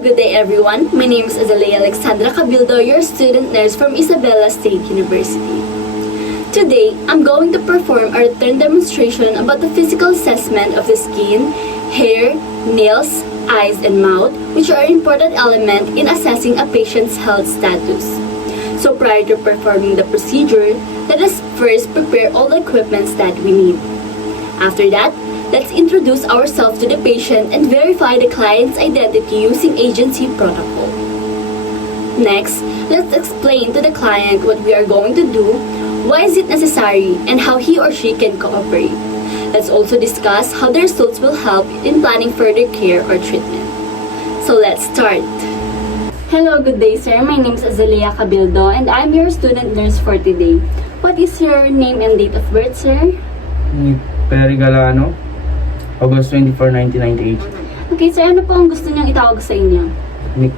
good day everyone. My name is Azalea Alexandra Cabildo, your student nurse from Isabela State University. Today, I'm going to perform a written demonstration about the physical assessment of the skin, hair, nails, eyes, and mouth, which are important elements in assessing a patient's health status. So prior to performing the procedure, let us first prepare all the equipments that we need. After that, let's introduce ourselves to the patient and verify the client's identity using agency protocol. Next, let's explain to the client what we are going to do, why is it necessary, and how he or she can cooperate. Let's also discuss how the results will help in planning further care or treatment. So let's start. Hello, good day sir. My name is Azalea Cabildo and I'm your student nurse for today. What is your name and date of birth, sir? Perry Galano, August 24, 1998. Okay, sir, ano po ang gusto niyang itawag sa inyo? Nick.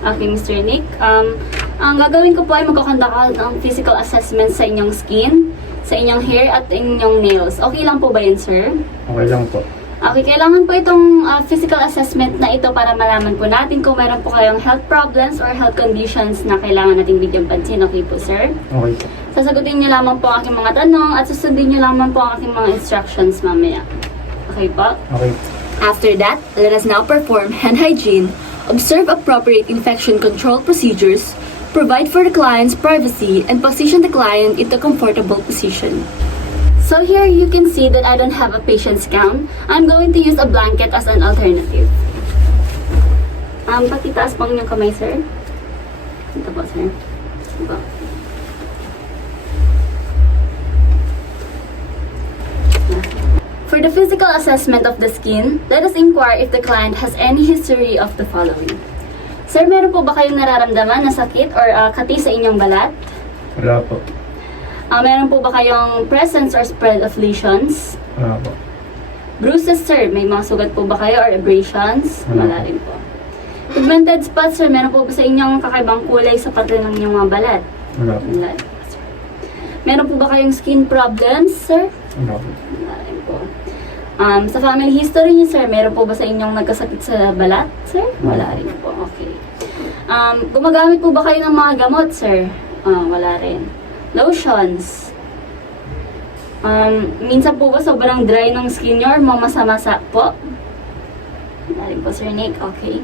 Okay, Mr. Nick. Ang gagawin ko po ay magkakondak ng physical assessment sa inyong skin, sa inyong hair, at inyong nails. Okay lang po ba yun, sir? Okay lang po. Okay, kailangan po itong physical assessment na ito para malaman po natin kung meron po kayong health problems or health conditions na kailangan nating bigyan pansin. Okay po, sir? Okay po. Sasagutin niyo lamang po ang aking mga tanong at susundin niyo lamang po ang aking mga instructions mamaya. Okay po? Okay. After that, let us now perform hand hygiene, observe appropriate infection control procedures, provide for the client's privacy, and position the client into a comfortable position. So here you can see that I don't have a patient's gown. I'm going to use a blanket as an alternative. Pakitaas po ang inyong kamay, sir. Ito po, sir. Ito. For the physical assessment of the skin, let us inquire if the client has any history of the following. Sir, meron po ba kayong nararamdaman na sakit or kati sa inyong balat? Wala po. Meron po ba kayong presence or spread of lesions? Wala po. Bruises, sir. May mga sugat po ba kayo or abrasions? Wala rin po. Pigmented spots, sir. Meron po ba sa inyong kakaibang kulay sa pati ng inyong mga balat? Wala po. Wala rin po, sir. Meron po ba kayong skin problems, sir? Wala po. Wala rin po. Sa family history niyo, sir, meron po ba sa inyong nagkasakit sa balat, sir? Wala rin po. Okay. Gumagamit po ba kayo ng mga gamot, sir? Wala rin. Lotions. Minsan po ba sobrang dry ng skin nyo or mamasa-masa po? Wala rin po, Sir Nick. Okay.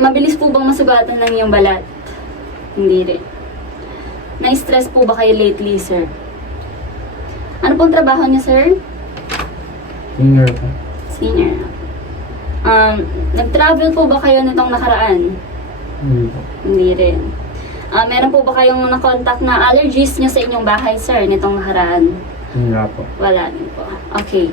Mabilis po bang masugatan ng iyong balat? Hindi rin. Na-stress po ba kayo lately, sir? Ano pong trabaho niyo, sir? Finger po. Senior. Nag-travel po ba kayo nitong nakaraan? Hindi po. Hindi rin. Meron po ba kayong na-contact na allergies nyo sa inyong bahay, sir, nitong nakaraan? Wala po. Wala rin po. Okay.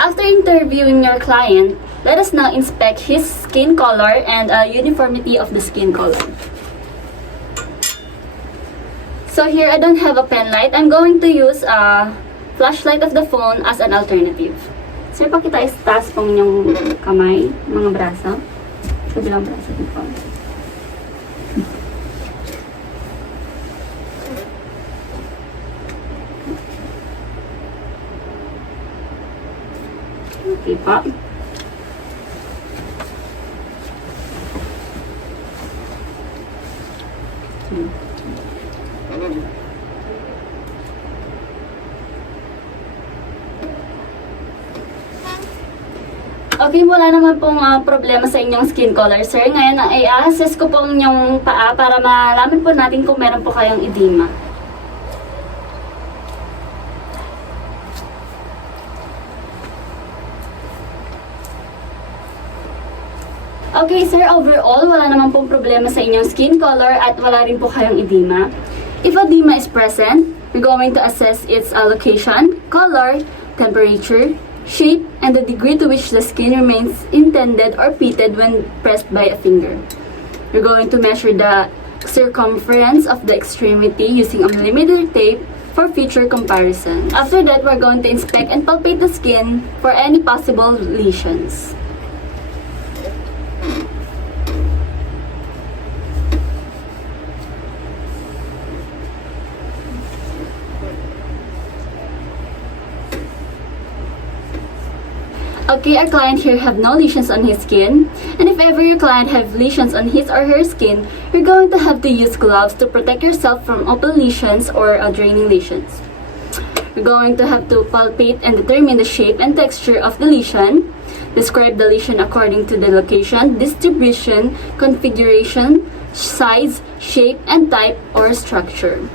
After interviewing your client, let us now inspect his skin color and uniformity of the skin color. So here, I don't have a pen light. I'm going to use a flashlight of the phone as an alternative. Sir, pakitaas po inyong kamay, mga braso. Sa bilang braso din po. Okay po. Okay, wala naman pong problema sa inyong skin color, sir. Ngayon, i-assess ko po ang inyong paa para malaman po natin kung meron po kayong edema. Okay, sir, overall, wala naman pong problema sa inyong skin color at wala rin po kayong edema. If edema is present, we're going to assess its location, color, temperature, shape, and the degree to which the skin remains indented or pitted when pressed by a finger. We're going to measure the circumference of the extremity using a millimeter tape for future comparison. After that, we're going to inspect and palpate the skin for any possible lesions. Okay, our client here have no lesions on his skin. And if ever your client have lesions on his or her skin, you're going to have to use gloves to protect yourself from open lesions or draining lesions. You're going to have to palpate and determine the shape and texture of the lesion. Describe the lesion according to the location, distribution, configuration, size, shape, and type or structure.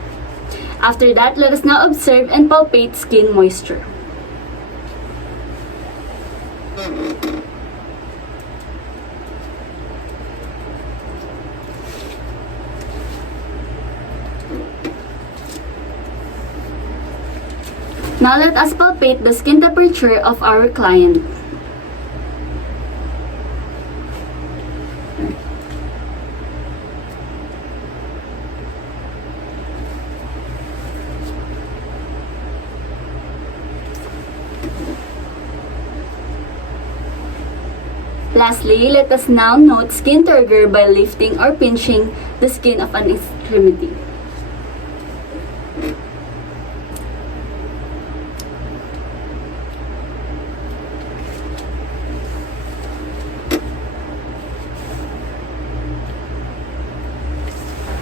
After that, let us now observe and palpate skin moisture. Now let us palpate the skin temperature of our client. Lastly, let us now note skin turgor by lifting or pinching the skin of an extremity.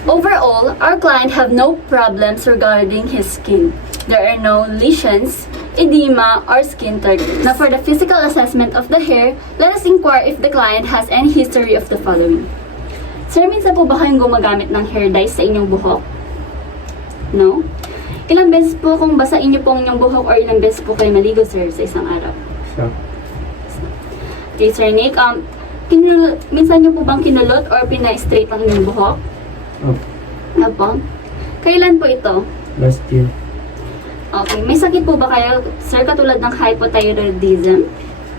Overall, our client have no problems regarding his skin. There are no lesions, edema, or skin turgor. Now for the physical assessment of the hair, let us inquire if the client has any history of the following. Sir, minsan po ba kayong gumagamit ng hair dye sa inyong buhok? No? Ilang beses po kung basain niyo po ang inyong buhok or ilang beses po kayo maligo, sir, sa isang araw? Isa. Okay, Sir Nick, minsan niyo po bang kinulot or pina-straight ang inyong buhok? Oh, Ano po? Kailan po ito? last year. Okay, may sakit po ba kayo, sir, katulad ng hypothyroidism?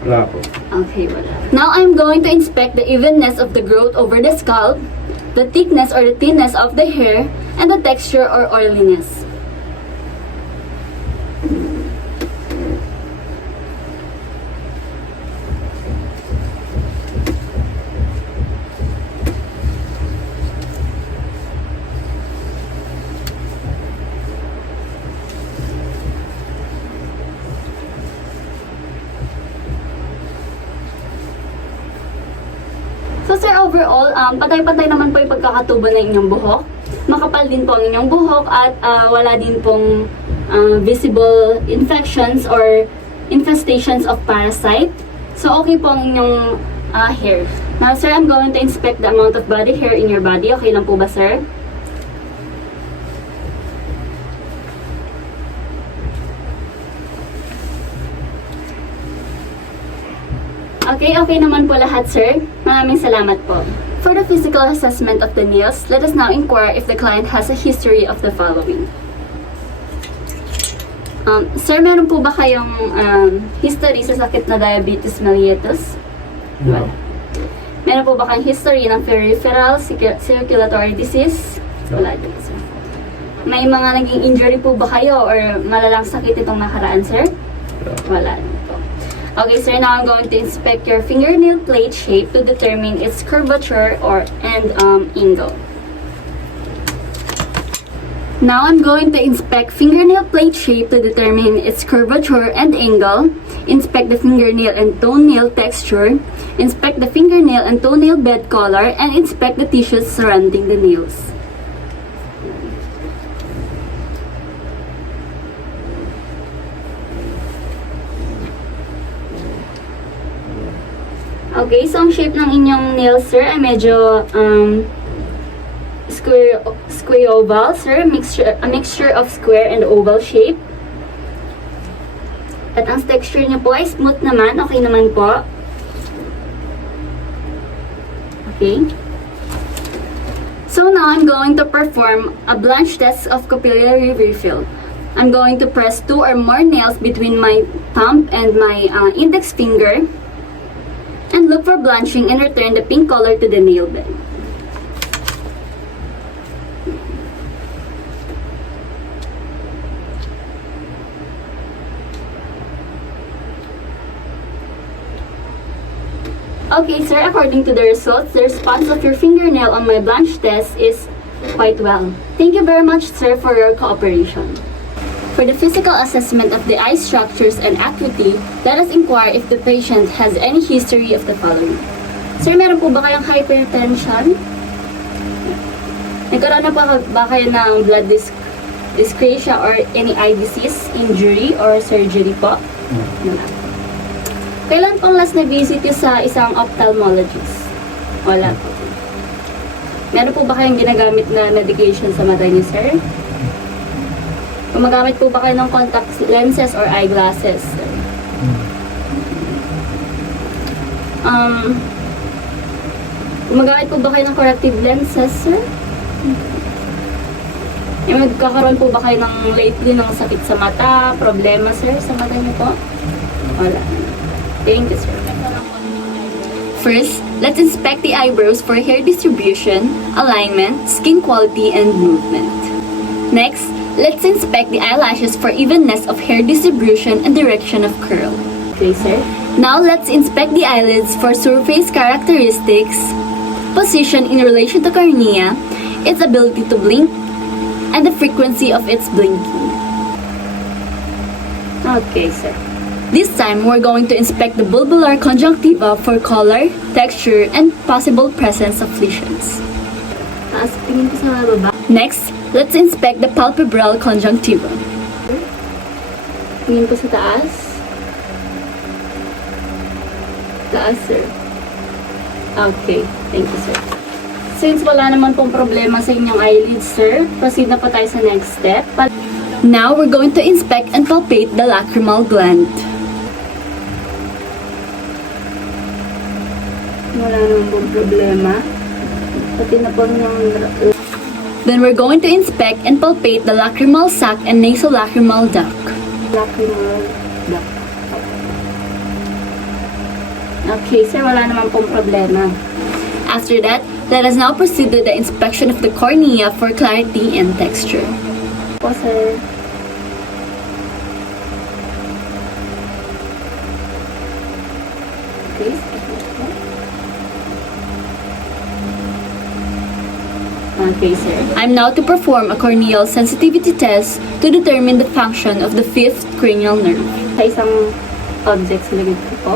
Wala po. Okay, wala. Now, I'm going to inspect the evenness of the growth over the scalp, the thickness or the thinness of the hair, and the texture or oiliness. So sir, overall, patay-patay naman po yung pagkakatubo ng inyong buhok. Makapal din po ang inyong buhok at wala din pong visible infections or infestations of parasite. So okay po ang inyong hair. Now sir, I'm going to inspect the amount of body hair in your body. Okay lang po ba, sir? Okay naman po lahat, sir. Maraming salamat po. For the physical assessment of the nails, let us now inquire if the client has a history of the following. Sir, meron po ba kayong history sa sakit na diabetes mellitus? No. Meron po ba kayong history ng peripheral circulatory disease? Wala din, sir. May mga naging injury po ba kayo or malalang sakit itong nakaraan, sir? Wala din po. Okay, sir, now I'm going to inspect your fingernail plate shape to determine its curvature and angle. Now I'm going to inspect fingernail plate shape to determine its curvature and angle, inspect the fingernail and toenail texture, inspect the fingernail and toenail bed color, and inspect the tissues surrounding the nails. Okay, so ang shape ng inyong nails, sir, ay medyo square oval, sir. A mixture of square and oval shape. At ang texture niya po ay smooth naman. Okay naman po. Okay. So now I'm going to perform a blanch test of capillary refill. I'm going to press 2 or more nails between my thumb and my index finger and look for blanching and return the pink color to the nail bed. Okay, sir, according to the results, the response of your fingernail on my blanch test is quite well. Thank you very much, sir, for your cooperation. For the physical assessment of the eye structures and acuity, let us inquire if the patient has any history of the following. Sir, meron po ba kayong hypertension? Nagkaroon na ba kayo ng blood dyscrasia or any eye disease, injury, or surgery po? Wala. Kailan pong last na visit niyo sa isang ophthalmologist? Wala po. Meron po ba kayong ginagamit na medication sa mata niyo, sir? Gumagamit po ba kayo ng contact lenses or eyeglasses? Gumagamit po ba kayo ng corrective lenses, sir? Yung magkakaroon po ba kayo ng lately ng sakit sa mata, problema, sir, sa mata niyo po? Wala. Thank you, sir. First, let's inspect the eyebrows for hair distribution, alignment, skin quality, and movement. Next, let's inspect the eyelashes for evenness of hair distribution and direction of curl. Okay, sir. Now, let's inspect the eyelids for surface characteristics, position in relation to cornea, its ability to blink, and the frequency of its blinking. Okay, sir. This time, we're going to inspect the bulbar conjunctiva for color, texture, and possible presence of lesions. Taas, tingin ko sa baba. Next, let's inspect the palpebral conjunctiva. Tingin ko sa taas. Taas, sir. Okay, thank you, sir. Since wala naman pong problema sa inyong eyelids, sir, proceed na po tayo sa next step. Now, we're going to inspect and palpate the lacrimal gland. Wala naman pong problema. Pati na po ng... Then we're going to inspect and palpate the lacrimal sac and nasolacrimal duct. Lacrimal duct. Okay, sir, wala naman pong problema. After that, let us now proceed to the inspection of the cornea for clarity and texture. Po, sir. Okay, okay, sir. I'm now to perform a corneal sensitivity test to determine the function of the fifth cranial nerve. Sa isang object sa ligid ko po.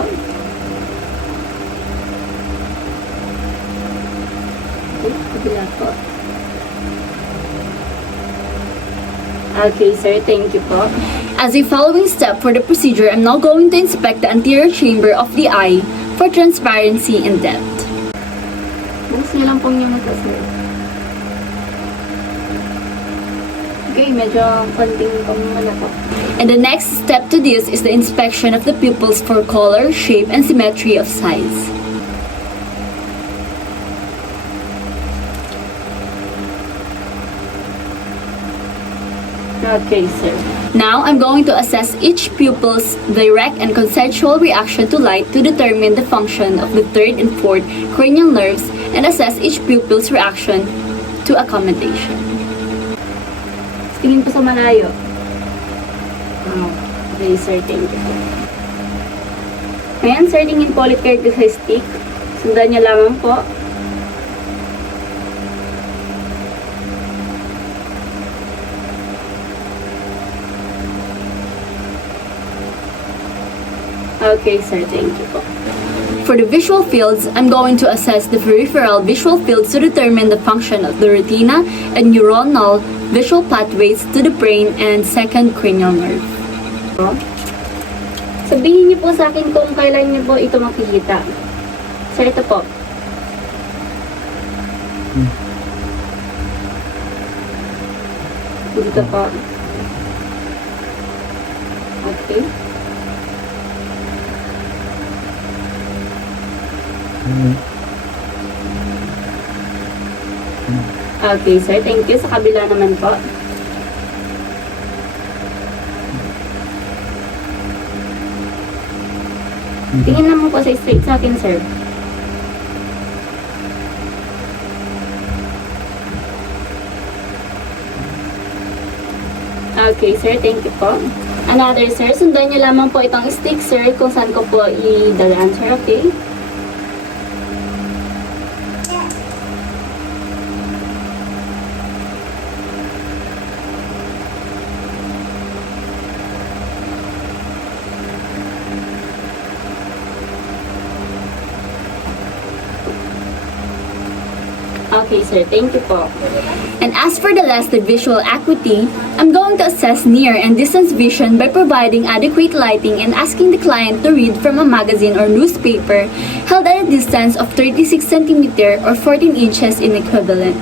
Okay, sir. Thank you po. As a following step for the procedure, I'm now going to inspect the anterior chamber of the eye for transparency and depth. Bukas niyo lang pong yung mata, sir. Okay, medyo konting pang mala po. And the next step to this is the inspection of the pupils for color, shape, and symmetry of size. Okay, sir. Now, I'm going to assess each pupil's direct and consensual reaction to light to determine the function of the third and fourth cranial nerves and assess each pupil's reaction to accommodation. Tingin po sa malayo. Okay, sir. Thank you. Ayan, sir. Tingin po ulit kayo sa stick. Sundan niyo lamang po. Okay, sir. Thank you po. For the visual fields, I'm going to assess the peripheral visual fields to determine the function of the retina and neuronal visual pathways to the brain and second cranial nerve. Sabihin niyo po sa akin kung kailan niyo po ito makikita. Sir, ito po. Dito po. Okay. Okay, sir. Thank you. Sa kabila naman po. Tingin naman po sa straight sa akin, sir. Okay, sir. Thank you po. Another, sir. Sundan niyo lamang po itong stick, sir, kung saan ko po i-dalaan, sir. Okay? Okay, sir. Thank you po. And as for the last, the visual acuity, I'm going to assess near and distance vision by providing adequate lighting and asking the client to read from a magazine or newspaper held at a distance of 36 cm or 14 inches in equivalent.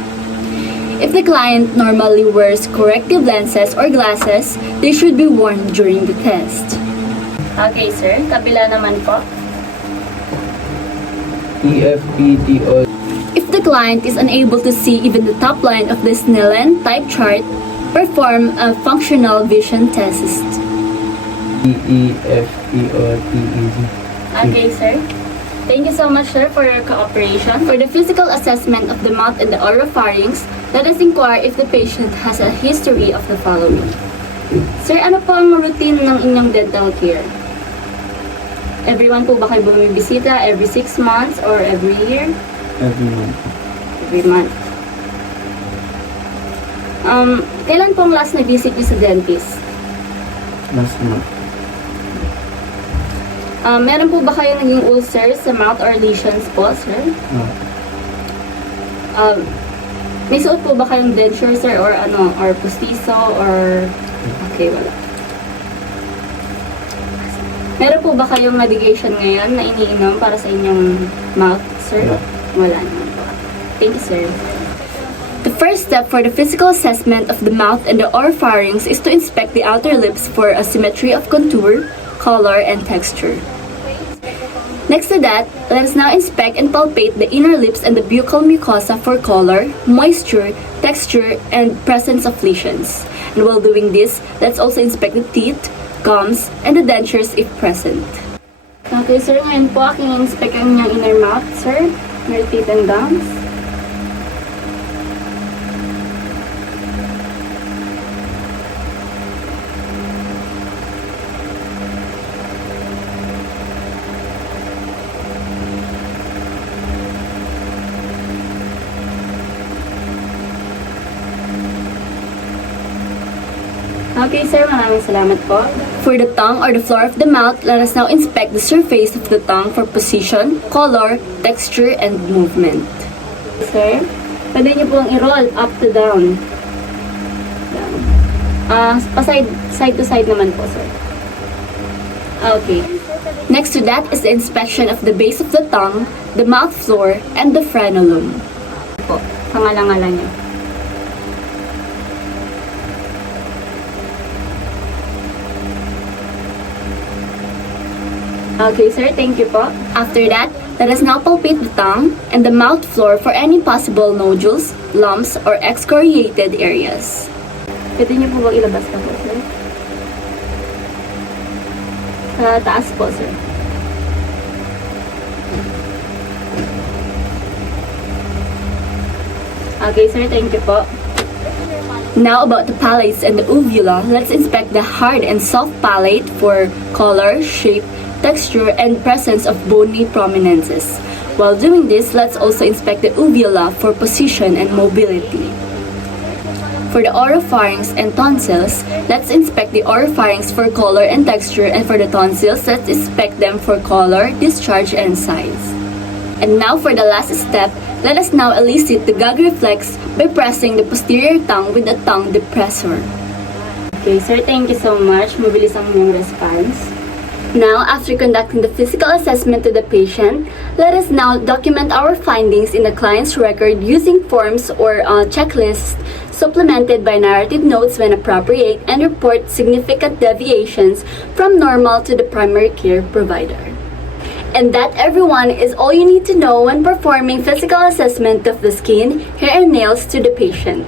If the client normally wears corrective lenses or glasses, they should be worn during the test. Okay, sir. Kabila naman po. EFPTO. If the client is unable to see even the top line of the Snellen type chart, perform a functional vision test. EEFPOTEZ. Okay, sir. Thank you so much, sir, for your cooperation. For the physical assessment of the mouth and the oropharynx, let us inquire if the patient has a history of the following. Sir, ano po ang routine ng inyong dental care? Everyone po ba kayo bumibisita? Every 6 months or every year? Every month. Every month. Kailan pong last na visit niyo sa dentist? Last month. Meron po ba kayong naging ulcers sa mouth or lesions po, sir? No. May suot po ba kayong denture, sir, or ano, or postizo, or... Okay, wala. Meron po ba kayong medication ngayon na iniinom para sa inyong mouth, sir? No. Wala naman po. Thank you, sir. The first step for the physical assessment of the mouth and the oropharynx is to inspect the outer lips for a symmetry of contour, color, and texture. Next to that, let us now inspect and palpate the inner lips and the buccal mucosa for color, moisture, texture, and presence of lesions. And while doing this, let's also inspect the teeth, gums, and the dentures if present. Okay, sir, ngayon po aking inspect ang inyong inner mouth, sir. Your teeth and gums. Okay, sir, maraming salamat po. For the tongue or the floor of the mouth, let us now inspect the surface of the tongue for position, color, texture, and movement. Sir, pwede niyo pong i-roll up to down. Side to side naman po, sir. Okay. Next to that is the inspection of the base of the tongue, the mouth floor, and the frenulum. Po, pangalan-ngalan niyo. Okay, sir. Thank you po. After that, let us now palpate the tongue and the mouth floor for any possible nodules, lumps, or excoriated areas. Pwede niyo po bang ilabas na po, sir? Sa taas po, sir. Okay, sir. Thank you po. Now about the palates and the uvula, let's inspect the hard and soft palate for color, shape, texture, and presence of bony prominences. While doing this, let's also inspect the uvula for position and mobility. For the oropharynx and tonsils, let's inspect the oropharynx for color and texture, and for the tonsils, let's inspect them for color, discharge, and size. And now for the last step, let us now elicit the gag reflex by pressing the posterior tongue with a tongue depressor. Okay, sir, thank you so much. Mabilis ang inyong response. Now, after conducting the physical assessment to the patient, let us now document our findings in the client's record using forms or checklists supplemented by narrative notes when appropriate and report significant deviations from normal to the primary care provider. And that, everyone, is all you need to know when performing physical assessment of the skin, hair, and nails to the patient.